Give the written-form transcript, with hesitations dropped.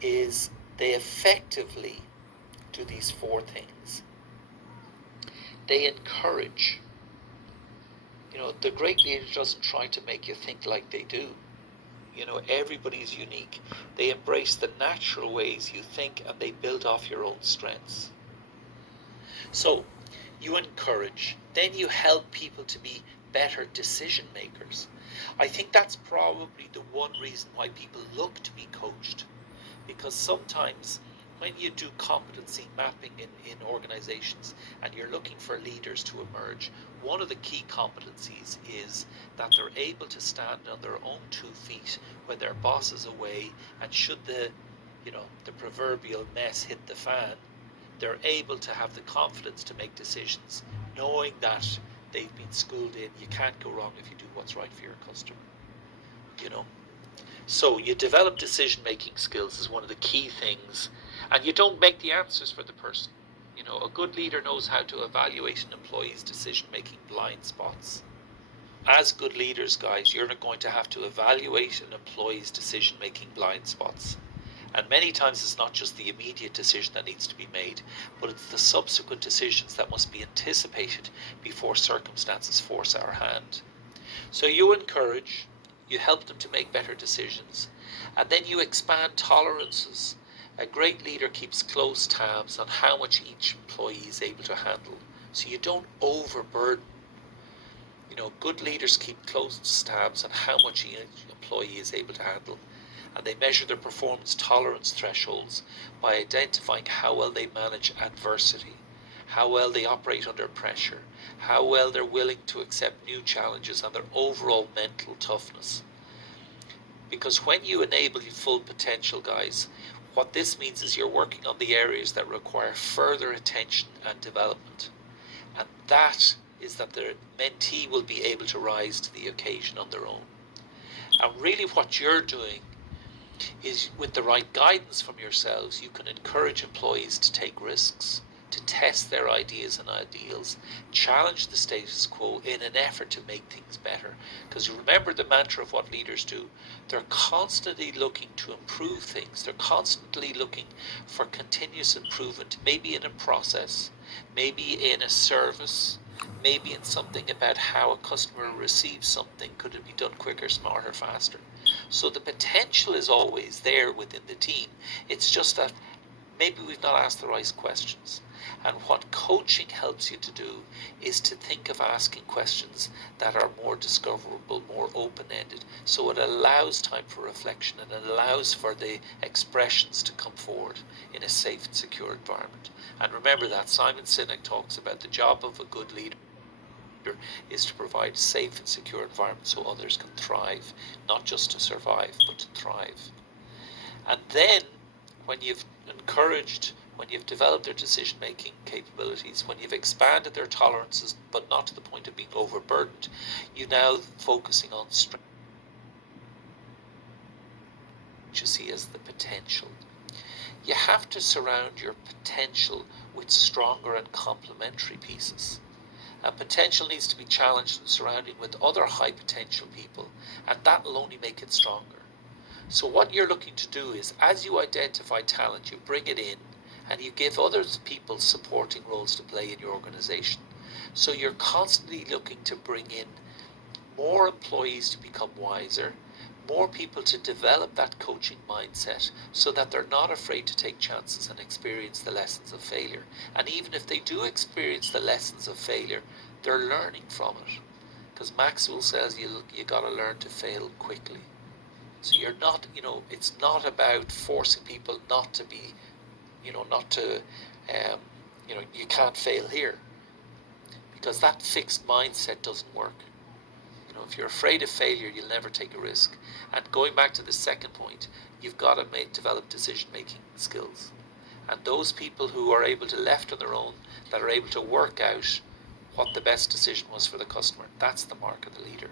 is they effectively do these four things. They encourage. The great leader doesn't try to make you think like they do. Everybody's unique. They embrace the natural ways you think and they build off your own strengths. So you encourage, then you help people to be better decision makers. I think that's probably the one reason why people look to be coached, because sometimes when you do competency mapping in organizations and you're looking for leaders to emerge, one of the key competencies is that they're able to stand on their own 2 feet when their boss is away, and should the proverbial mess hit the fan, they're able to have the confidence to make decisions, knowing that they've been schooled in you can't go wrong if you do what's right for your customer. So you develop decision-making skills is one of the key things, and you don't make the answers for the person. A good leader knows how to evaluate an employee's decision-making blind spots. As good leaders, guys, you're not going to have to evaluate an employee's decision-making blind spots. And many times it's not just the immediate decision that needs to be made, but it's the subsequent decisions that must be anticipated before circumstances force our hand. So you encourage, you help them to make better decisions, and then you expand tolerances. A great leader keeps close tabs on how much each employee is able to handle, so you don't overburden. Good leaders keep close tabs on how much each employee is able to handle, and they measure their performance tolerance thresholds by identifying how well they manage adversity, how well they operate under pressure, how well they're willing to accept new challenges, and their overall mental toughness. Because when you enable your full potential, guys, what this means is you're working on the areas that require further attention and development. And that is that the mentee will be able to rise to the occasion on their own. And really what you're doing is, with the right guidance from yourselves, you can encourage employees to take risks, to test their ideas and ideals, challenge the status quo in an effort to make things better. Because remember the mantra of what leaders do. They're constantly looking to improve things. They're constantly looking for continuous improvement, maybe in a process, maybe in a service, maybe in something about how a customer receives something. Could it be done quicker, smarter, faster? So the potential is always there within the team. It's just that maybe we've not asked the right questions. And what coaching helps you to do is to think of asking questions that are more discoverable, more open-ended. So it allows time for reflection and it allows for the expressions to come forward in a safe and secure environment. And remember that Simon Sinek talks about the job of a good leader is to provide safe and secure environments so others can thrive, not just to survive, but to thrive. And then when you've encouraged, when you've developed their decision-making capabilities, when you've expanded their tolerances, but not to the point of being overburdened, you're now focusing on strength, which you see as the potential. You have to surround your potential with stronger and complementary pieces. And potential needs to be challenged and surrounded with other high potential people, and that will only make it stronger. So what you're looking to do is, as you identify talent, you bring it in and you give other people supporting roles to play in your organization. So you're constantly looking to bring in more employees to become wiser, more people to develop that coaching mindset so that they're not afraid to take chances and experience the lessons of failure. And even if they do experience the lessons of failure, they're learning from it. Because Maxwell says you got to learn to fail quickly. So you're not, it's not about forcing people not to be, you can't fail here. Because that fixed mindset doesn't work. If you're afraid of failure, you'll never take a risk. And going back to the second point, you've got to develop decision-making skills. And those people who are able to left on their own, that are able to work out what the best decision was for the customer, that's the mark of the leader.